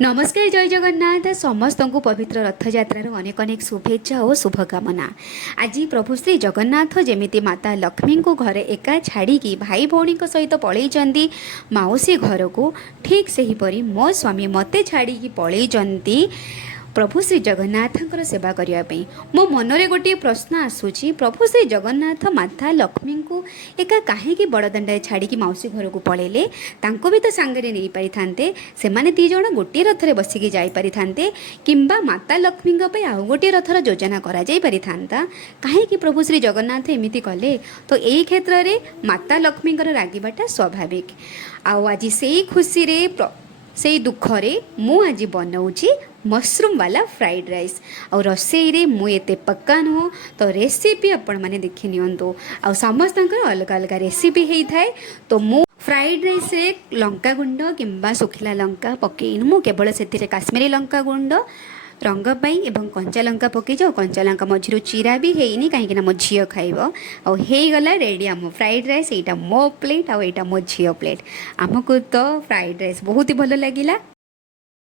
नमस्कार जय जगन्नाथ समस्त को पवित्र रथयात्रार अनेक अनेक शुभेच्छा और शुभकामना। आज प्रभु श्री जगन्नाथ जमी माता लक्ष्मी को घरे एका छाड़ी भाई भौणी सहित पलैती मौसी घर को ठीक सेहीपरि मो स्वामी मते छाड़ी पलैती प्रभु श्री जगन्नाथ सेवा करने मो मनरे गोटे प्रश्न आसूची प्रभु श्री जगन्नाथ माता लक्ष्मी को एका कहीं बड़दाण्ड छाड़ी मौसी घर को पलैले तांको भी तो सांगरे नहीं पारि थांते से माने दी जण गोटे रथरे बसिकी जाई पारि थांते किंबा माता लक्ष्मी पे आउ गोटे रथर योजना करा जाई पारि थांता कहीं प्रभु श्री जगन्नाथ एमिति कले तो यही क्षेत्र में माता लक्ष्मी रागिबाटा स्वाभाविक आज से खुशी रे से दुखरे मु आज बनाऊँगी मशरूम वाला फ्राइड राइस और रोसई मु एते पक्का नुह तो रेसिपी आपण मैंने देखी नियंतु आ समस्त अलग अलग रेसिपी होता है तो मु फ्राइड राइस रे लंका गुंड किंबा सुखिला लंका पकईन मु केवल से काश्मीरी लंका गुंड रंग पाई एवं कंचा लंका पकई जाओ कंचा लंका मझिरु चिरा भी हैनी कहीं मो झील खाइब हो गला रेडी आम फ्राइड राइस यहाँ मो प्लेट आईटा मो झील प्लेट आमको तो फ्राइड राइस बहुत ही भल लगिला।